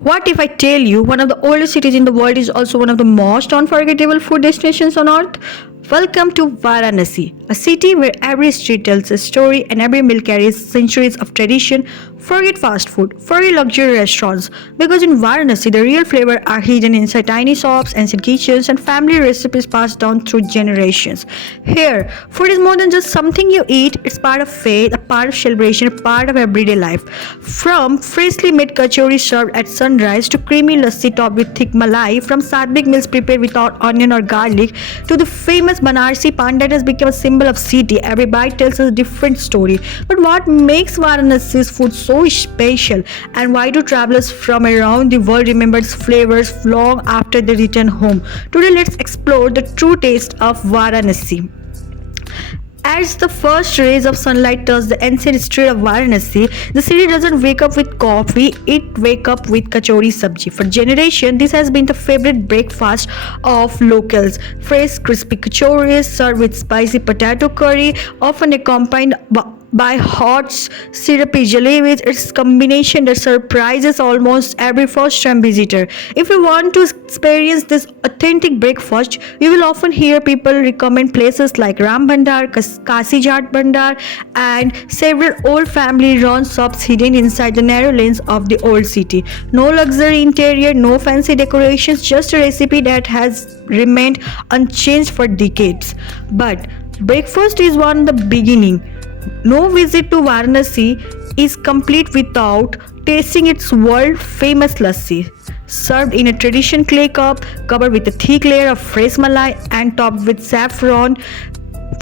What if I tell you one of the oldest cities in the world is also one of the most unforgettable food destinations on earth? Welcome to Varanasi, a city where every street tells a story and every meal carries centuries of tradition. Forget fast food, forget luxury restaurants, because in Varanasi the real flavor are hidden inside tiny shops, ancient kitchens, and family recipes passed down through generations. Here, food is more than just something you eat; it's part of faith, a part of celebration, a part of everyday life. From freshly made kachori served at sunrise to creamy lassi topped with thick malai, from sadhvik meals prepared without onion or garlic to the famous Banarsi pan that has become a symbol of city. Every bite tells a different story. But what makes Varanasi's food so special, and why do travelers from around the world remember its flavors long after they return home? Today, let's explore the true taste of Varanasi. As the first rays of sunlight touch the ancient street of Varanasi, the city doesn't wake up with coffee, it wakes up with kachori sabji. For generations, this has been the favorite breakfast of locals. Fresh, crispy kachoris served with spicy potato curry, often accompanied by hot syrupy jalebis. It's combination that surprises almost every first time visitor. If you want to experience this authentic breakfast, you will often hear people recommend places like Ram Bhandar, Kasi Jat Bhandar, and several old family run shops hidden inside the narrow lanes of the old city. No luxury interior, no fancy decorations, just a recipe that has remained unchanged for decades. But breakfast is one the beginning. No visit to Varanasi is complete without tasting its world famous lassi, served in a traditional clay cup covered with a thick layer of fresh malai and topped with saffron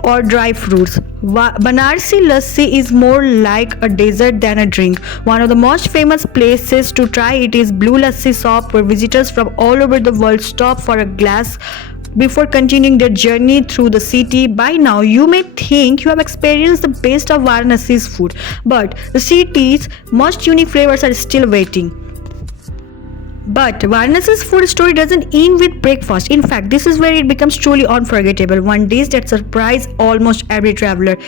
or dry fruits. Banarsi lassi is more like a dessert than a drink. One of the most famous places to try it is Blue Lassi shop, where visitors from all over the world stop for a glass before continuing their journey through the city. By now, you may think you have experienced the best of Varanasi's food, but the city's most unique flavors are still waiting. But Varanasi's food story doesn't end with breakfast. In fact, this is where it becomes truly unforgettable. One dish that surprised almost every traveler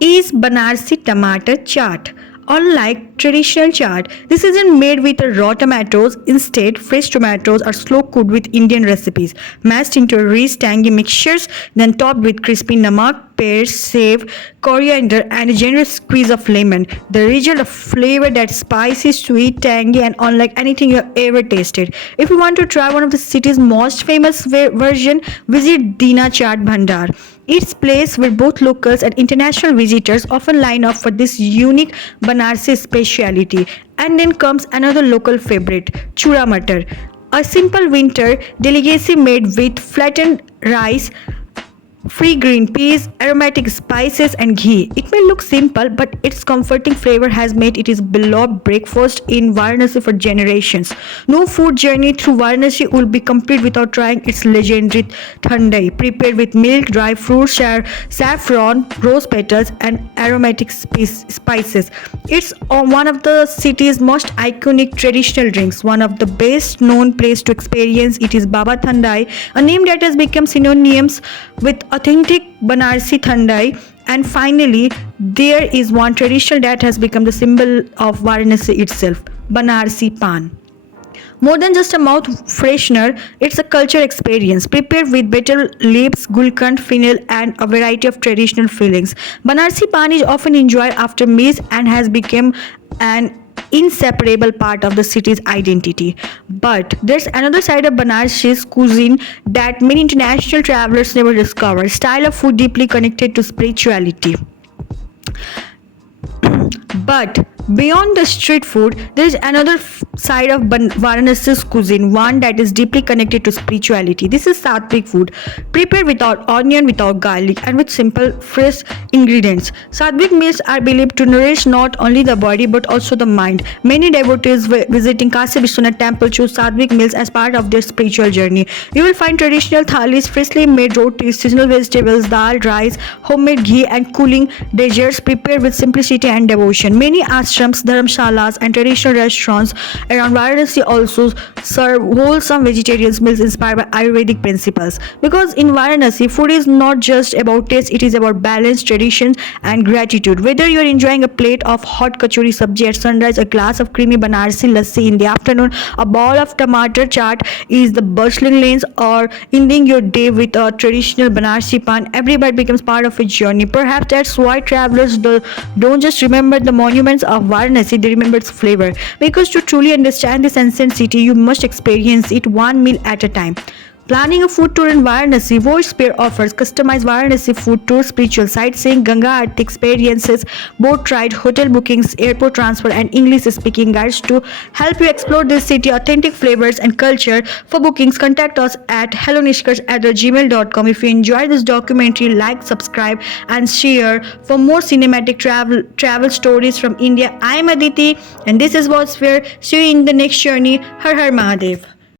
is Banarsi tomato chaat. Unlike traditional chaat, this isn't made with raw tomatoes. Instead, fresh tomatoes are slow cooked with Indian recipes, mashed into rich tangy mixtures, then topped with crispy namak, pears, save, coriander, and a generous squeeze of lemon. The result of flavor that's spicy, sweet, tangy, and unlike anything you have ever tasted. If you want to try one of the city's most famous version, visit Dina Chaat Bhandar. It's a place where both locals and international visitors often line up for this unique Banarsi speciality. And then comes another local favorite, Chura Matar, a simple winter delicacy made with flattened rice, free green peas, aromatic spices, and ghee. It may look simple, but its comforting flavor has made it a beloved breakfast in Varanasi for generations. No food journey through Varanasi will be complete without trying its legendary thandai, prepared with milk, dry fruits, saffron, rose petals, and aromatic spices. It's one of the city's most iconic traditional drinks. One of the best known place to experience it is Baba Thandai, a name that has become synonymous with authentic Banarsi Thandai. And finally, there is one tradition that has become the symbol of Varanasi itself, Banarsi Pan. More than just a mouth freshener, it's a culture experience prepared with betel leaves, gulkand, fennel, and a variety of traditional fillings. Banarsi Pan is often enjoyed after meals and has become an inseparable part of the city's identity. But there's another side of Banarsi's cuisine that many international travelers never discover: style of food deeply connected to spirituality. But beyond the street food, there is another side of Varanasi's cuisine, one that is deeply connected to spirituality. This is sattvic food, prepared without onion, without garlic, and with simple, fresh ingredients. Sattvic meals are believed to nourish not only the body but also the mind. Many devotees visiting Kasi Vishwanath temple choose sattvic meals as part of their spiritual journey. You will find traditional thalis, freshly made rotis, seasonal vegetables, dal, rice, homemade ghee, and cooling desserts prepared with simplicity and devotion. Many ask ashrams, dharamshalas, and traditional restaurants around Varanasi also serve wholesome vegetarian meals inspired by Ayurvedic principles. Because in Varanasi, food is not just about taste; it is about balance, tradition, and gratitude. Whether you are enjoying a plate of hot kachori sabji at sunrise, a glass of creamy Banarsi lassi in the afternoon, a bowl of tomato chaat is the bustling lanes, or ending your day with a traditional Banarsi pan, every bite becomes part of a journey. Perhaps that's why travelers don't just remember the monuments of Varanasi, they remember its flavor. Because to truly understand this ancient city, you must experience it one meal at a time. Planning a food tour in Varanasi, Voice Pair offers customized Varanasi food tours, spiritual sightseeing, Ganga Aarti experiences, boat ride, hotel bookings, airport transfer, and English speaking guides to help you explore this city, authentic flavors, and culture. For bookings, contact us at hellonishkers@gmail.com. If you enjoyed this documentary, like, subscribe, and share. For more cinematic travel stories from India, I am Aditi, and this is Voice Pair. See you in the next journey. Har Har Mahadev.